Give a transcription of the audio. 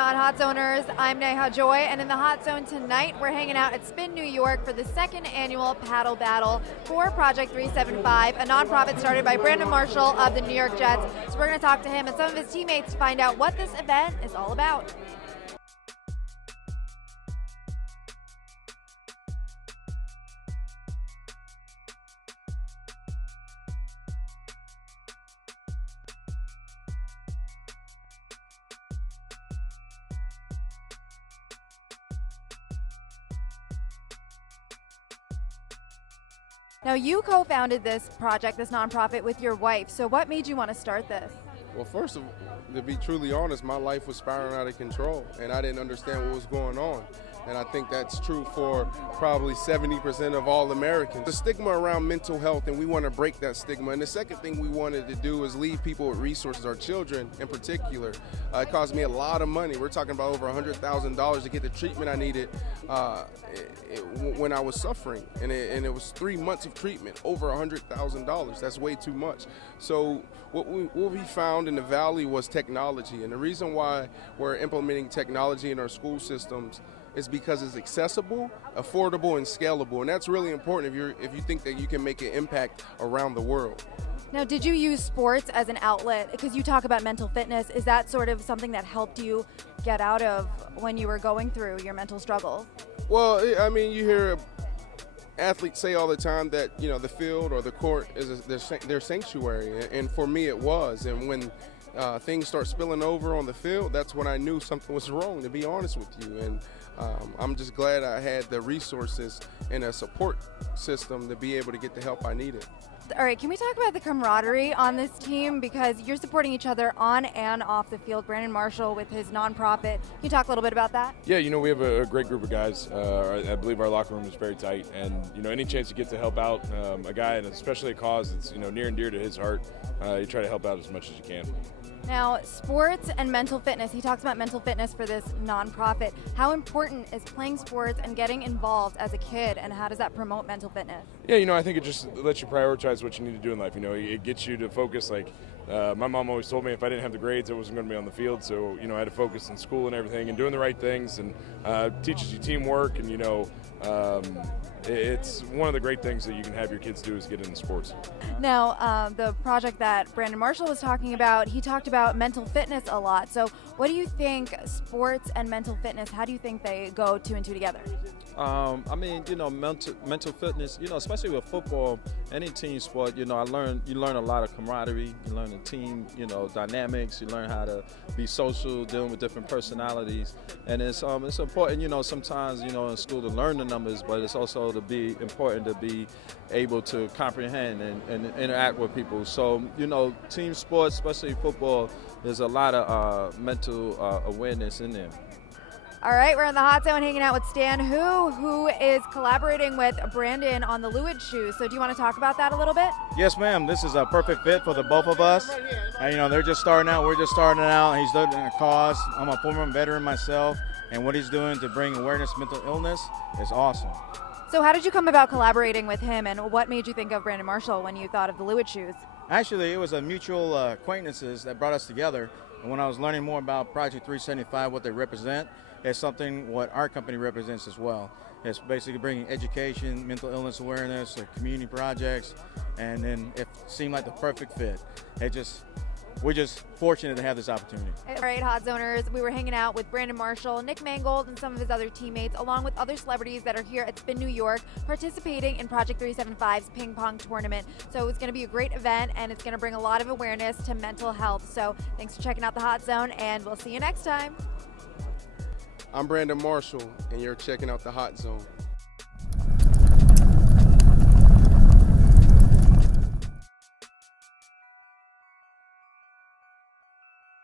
on, Hot Zoners? I'm Neha Joy, and in the Hot Zone tonight, we're hanging out at Spin New York for the second annual paddle battle for Project 375, a nonprofit started by Brandon Marshall of the New York Jets. So we're going to talk to him and some of his teammates to find out what this event is all about. Now, you co-founded this project, this nonprofit, with your wife. So what made you want to start this? Well, first of all, to be truly honest, my life was spiraling out of control, and I didn't understand what was going on. And I think that's true for probably 70% of all Americans. The stigma around mental health, and we want to break that stigma. And the second thing we wanted to do is leave people with resources, our children in particular. It cost me a lot of money. We're talking about over $100,000 to get the treatment I needed when I was suffering. And it was 3 months of treatment, over $100,000. That's way too much. So what we found in the Valley was technology. And the reason why we're implementing technology in our school systems is because it's accessible, affordable, and scalable. And that's really important if you think that you can make an impact around the world. Now, did you use sports as an outlet? Because you talk about mental fitness. Is that sort of something that helped you get out of when you were going through your mental struggles? Well, I mean, you hear athletes say all the time that, you know, the field or the court is their sanctuary. And for me, it was. And when things start spilling over on the field, that's when I knew something was wrong, to be honest with you. And I'm just glad I had the resources and a support system to be able to get the help I needed. All right, can we talk about the camaraderie on this team? Because you're supporting each other on and off the field. Brandon Marshall with his nonprofit. Can you talk a little bit about that? Yeah, you know, we have a great group of guys. I believe our locker room is very tight. And, you know, any chance you get to help out a guy, and especially a cause that's, you know, near and dear to his heart, you try to help out as much as you can. Now, sports and mental fitness. He talks about mental fitness for this nonprofit. How important is playing sports and getting involved as a kid, and how does that promote mental fitness? Yeah, you know, I think it just lets you prioritize what you need to do in life. You know, it gets you to focus. Like, my mom always told me if I didn't have the grades, I wasn't going to be on the field. So, you know, I had to focus on school and everything and doing the right things, and teaches you teamwork. And, you know, it's one of the great things that you can have your kids do is get into sports. Now, the project that Brandon Marshall was talking about, he talked about mental fitness a lot. So what do you think sports and mental fitness, how do you think they go two and two together? I mean, you know, mental fitness, you know, especially with football, any team sport, you know, you learn a lot of camaraderie, you learn the team, you know, dynamics, you learn how to be social, dealing with different personalities. And it's important, you know, sometimes, you know, in school to learn the numbers, but it's also to be important to be able to comprehend and interact with people. So, you know, team sports, especially football, there's a lot of mental awareness in there. All right, we're in the Hot Zone hanging out with Stan who is collaborating with Brandon on the Lewis shoes. So do you want to talk about that a little bit? Yes, ma'am. This is a perfect fit for the both of us. And, you know, they're just starting out. We're just starting out. He's doing a cause. I'm a former veteran myself. And what he's doing to bring awareness to mental illness is awesome. So how did you come about collaborating with him, and what made you think of Brandon Marshall when you thought of the Lewis shoes? Actually, it was a mutual acquaintances that brought us together. And when I was learning more about Project 375, what they represent, it's something what our company represents as well. It's basically bringing education, mental illness awareness, community projects, and then it seemed like the perfect fit. We're just fortunate to have this opportunity. All right, Hot Zoners, we were hanging out with Brandon Marshall, Nick Mangold, and some of his other teammates, along with other celebrities that are here at Spin New York, participating in Project 375's ping pong tournament. So it's going to be a great event, and it's going to bring a lot of awareness to mental health. So thanks for checking out the Hot Zone, and we'll see you next time. I'm Brandon Marshall, and you're checking out the Hot Zone.